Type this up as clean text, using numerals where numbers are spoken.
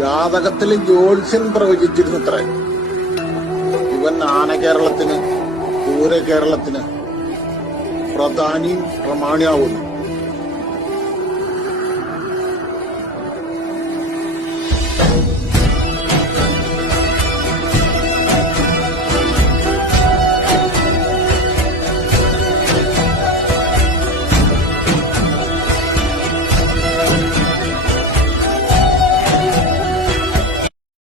ജാതകത്തിൽ ജ്യോത്സ്യൻ പ്രവചിച്ചിരുന്നത്രേ, ഇവൻ ആന കേരളത്തിന് പൂര കേരളത്തിന് പ്രധാനിയും പ്രമാണിയാവുന്നു.